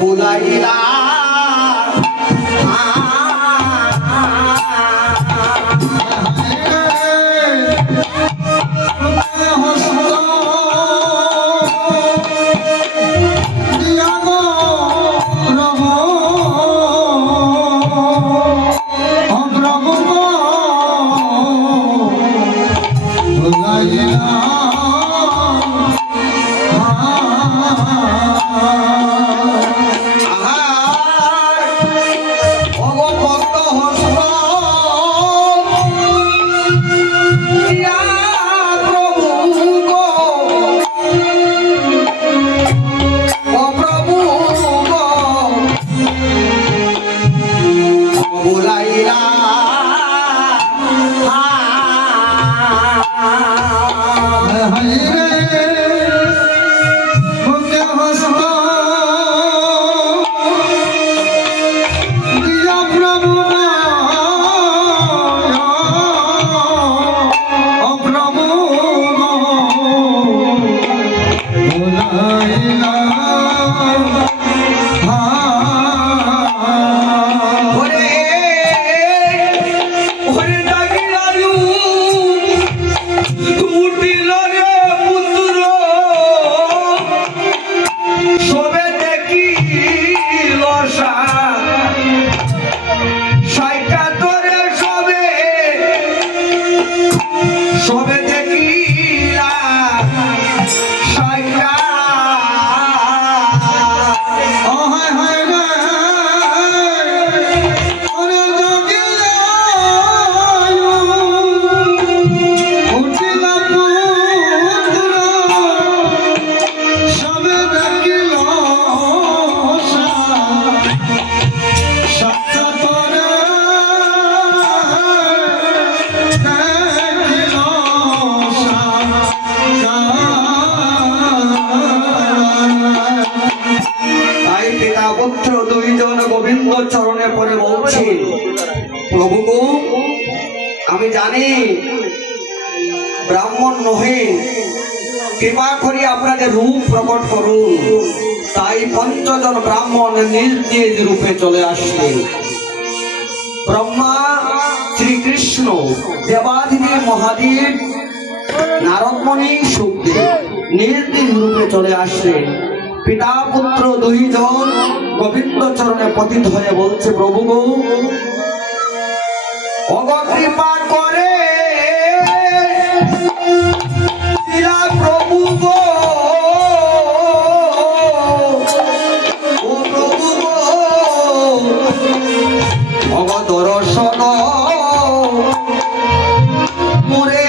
বুলাইলা চরণে পড়ে বলছি, প্রভু গো, আমি জানি ব্রাহ্মণ নহে, কৃপা করি আপনাদের রূপ প্রকট করুন। তাই পঞ্চজন ব্রাহ্মণ নিজ নিজ রূপে চলে আসলেন। ব্রহ্মা, শ্রীকৃষ্ণ, দেবাদিদেব মহাদেব, নারদমণি, শুকদেব নিজ নিজ রূপে চলে আসলেন। পিতা পুত্র দুইজন গোবিন্দ চরণে পতিত হয়ে বলছে, প্রভু গো, কৃপা করে প্রভু গো, ও প্রভু গো, দর্শন মুরে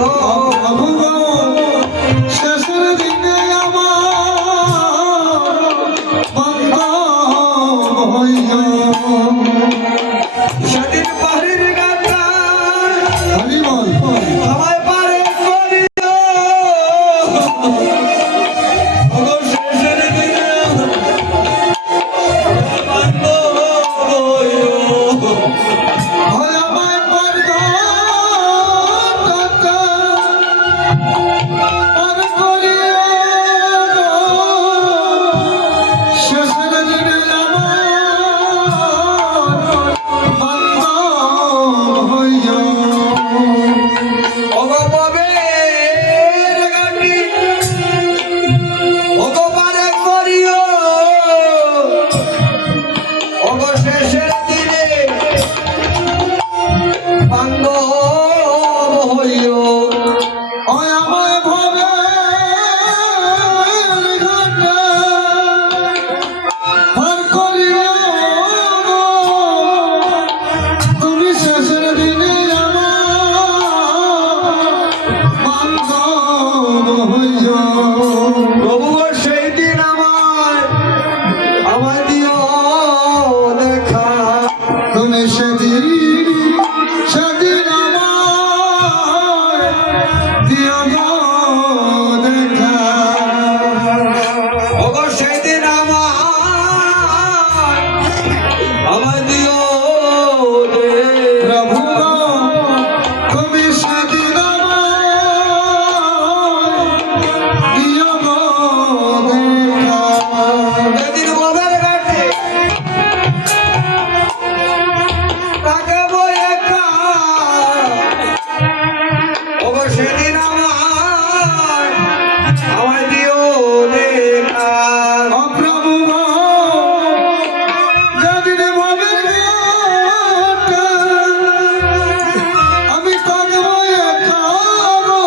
প্রভু গো, শেষের দিনে আমার বান্ধব হইও। সেদিন পাহাড়ের গাটা হরি বল। আমায় পারে করিও ওগো শেষের দিনে বান্ধব হইও। হয় আমায় পার ঘাটটা পার করিও গো, শেষের দিনে আমার বান্ধব হইও। ওগো পাবের গাটি ওগো পারে করিও ওগো শেষের দিনে বান্ধব হইও। হয় আমায় ভবে ঘাটে পার করিও গো, তুমি শেষের দিনে আমার বান্ধব হইও। প্রভু গো সেই দিন আমায় দিও দেখা। তুমি সেদিন আমার দিও গো দেখা। ওগো সেই দিন আমায় দিও প্রভু গো, তুমি সেদিন আমার দিও গো দেখা। সেদিন বাবার ঘাটে তাকে বই একা ওগো সেদিন আমায় দিও দেখা। ও প্রভু গো, যেদিন ভবের ঘাটে আমি থাকবো একা গো,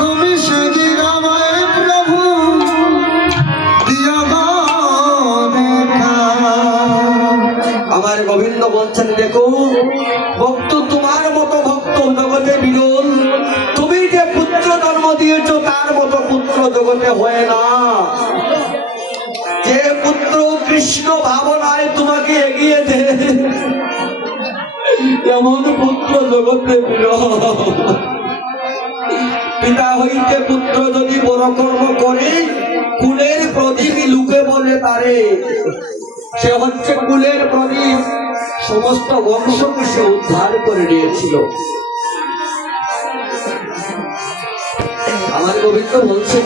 তুমি সেদিন আমায় প্রভু দিও গো দেখা। আমার গোবিন্দ বলছেন দেখো ভক্ত তোমার মতো ভক্ত জগতে বিরল। তুমি যে পুত্র জন্ম দিয়েছো তার মতো পুত্র জগতে হয় না। যে পুত্র কৃষ্ণ ভাবনায় তোমাকে এগিয়ে দে এমন পুত্র জগতে বিরল। পিতা হইতে পুত্র যদি বড় কর্ম করে কুলের প্রদীপই লুকে বলে তারে। সে হচ্ছে কুলের প্রদীপ, সমস্ত বংশকে সে উদ্ধার করে নিয়েছিল। আমার গোবিন্দ বলছেন